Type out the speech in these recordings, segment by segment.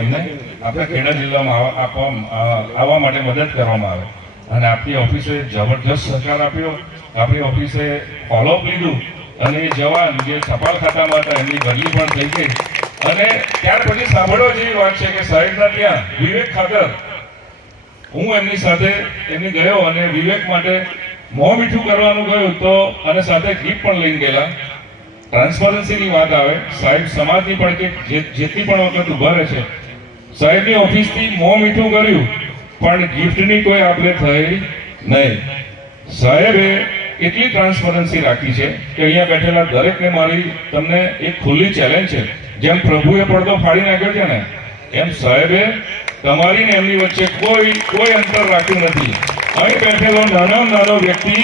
એમને આપણા ખેડા જિલ્લામાં આવવા માટે મદદ કરવામાં આવે અને આપણી ઓફિસે જબરદસ્ત સહકાર આપ્યો. આપણી ઓફિસે ફોલોઅપ લીધું અને એ જવાન જે ટપાલ ખાતામાં હતા એમની બદલી પણ થઈ ગઈ. અને ત્યાર પછી સાંભળવા જેવી વાત છે કે સાહેબના ત્યાં વિવેક ખાતર હું એમની સાથે એમની ગયો અને વિવેક માટે મોં મીઠું કરવાનું ગયું તો અને સાથે ગિફ્ટ પણ લઈને ગયેલા. ટ્રાન્સપરન્સીની વાત આવે, સાહેબ સમાજની પણ કે જેટલી પણ વખત ઉભા રહે છે, સાહેબની ઓફિસથી મોં મીઠું કર્યું પણ ગિફ્ટની કોઈ આપણે થઈ નહીં. સાહેબે એટલી ટ્રાન્સપરન્સી રાખી છે કે અહીંયા બેઠેલા દરેકને મારી તમને એક ખુલ્લી ચેલેન્જ છે. જેમ પ્રભુએ પડદો ફાડી નાખ્યો છે ને, એમ સાહેબે તમારી ને એમની વચ્ચે કોઈ અંતર રાખ્યું નથી. અહીં બેઠેલો નાનો વ્યક્તિ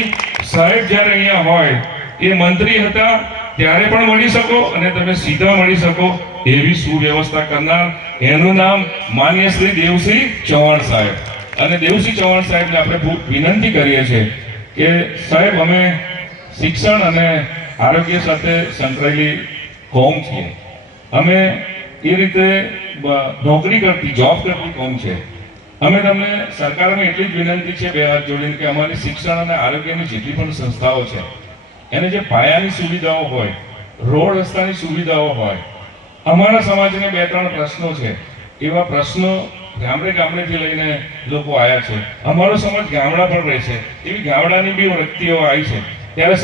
સાહેબ જ્યારે અહીંયા હોય, એ મંત્રી હતા ત્યારે પણ મળી શકો અને તમે સીધા મળી શકો એવી સુવ્યવસ્થા કરનાર એનું નામ માન્ય શ્રી દેવસિંહ ચૌહાણ સાહેબ. અને દેવસિંહ ચૌહાણ સાહેબને આપણે વિનંતી કરીએ છીએ કે સાહેબ, અમે શિક્ષણ અને આરોગ્ય સાથે સંકળાયેલી કોમ છીએ. અમે એ રીતે નોકરી કરતી જોબ કરતી કોમ છે. અમે તમને સરકારને એટલી જ વિનંતી છે બે હાથ જોડીને કે અમારી શિક્ષણ અને આરોગ્યની જેટલી પણ સંસ્થાઓ છે એને જે પાયાની સુવિધાઓ હોય, રોડ રસ્તાની સુવિધાઓ હોય, અમારા સમાજને 2-3 પ્રશ્નો છે. એવા પ્રશ્નો ગામડેથી લઈને લોકો આવ્યા છે. અમારો સમાજ ગામડા પર રહે છે, એવી ગામડાની બી વ્યક્તિઓ આવી છે. ત્યારે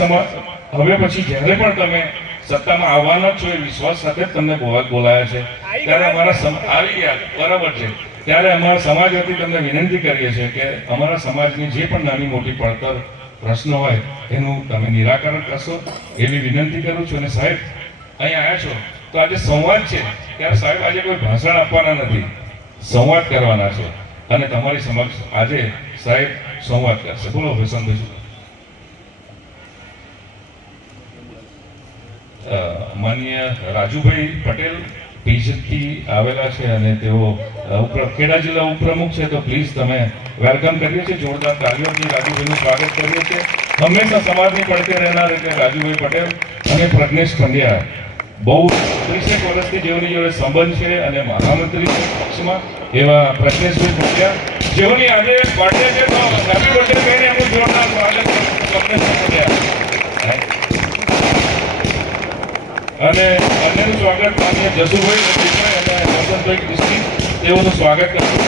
હવે પછી જ્યારે પણ તમે સત્તામાં આવવાના છો એ વિશ્વાસ સાથે જ તમને બોલાયા છે. ત્યારે અમારા આવી ગયા, બરાબર છે. ત્યારે અમારા સમાજ વતી તમને વિનંતી કરીએ છીએ કે અમારા સમાજની જે પણ નાની મોટી પડતર પ્રશ્નો હોય એનું તમે નિરાકરણ કરશો એવી વિનંતી કરું છું. અને સાહેબ, અહીં આવ્યા છો તો આજે સંવાદ છે, ત્યારે સાહેબ આજે કોઈ ભાષણ આપવાના નથી, સંવાદ કરવાના છે અને તમારી સમક્ષ આજે સાહેબ સંવાદ કરશે. બોલો ભૂષણભાઈ. માનનીય રાજુભાઈ પટેલ પીજથી આવેલા છે અને તેઓ ખેડા જિલ્લા ઉપપ્રમુખ છે, તો પ્લીઝ તમે વેલકમ કરીએ છીએ. જોરદાર તાળીઓથી રાજુભાઈનું સ્વાગત કરીએ છીએ. હંમેશા સમાજની પડખે રહેનાર એટલે રાજુભાઈ પટેલ અને પ્રજ્ઞેશ પંડ્યા બહુ 30 વર્ષથી જેઓની જોડે સંબંધ છે અને મહામંત્રી છે પક્ષમાં એવા પ્રજ્ઞેશભાઈ પંડ્યા, જેઓની આજે બર્થડે છે, તો હેપી બર્થડે કહીને એમનું જોરદાર સ્વાગત પ્રજ્ઞેશભાઈ પંડ્યા. અને અન્યનું સ્વાગત માનીય જસુભાઈ અને વસંતભાઈ ક્રિસ્તી, તેઓનું સ્વાગત કરશું.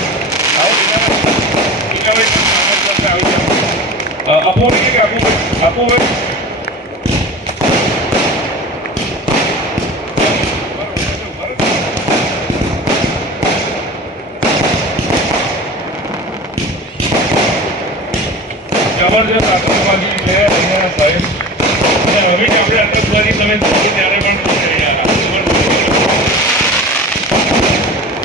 અપુભાઈ જબરજસ્ત આતંકવાદી છે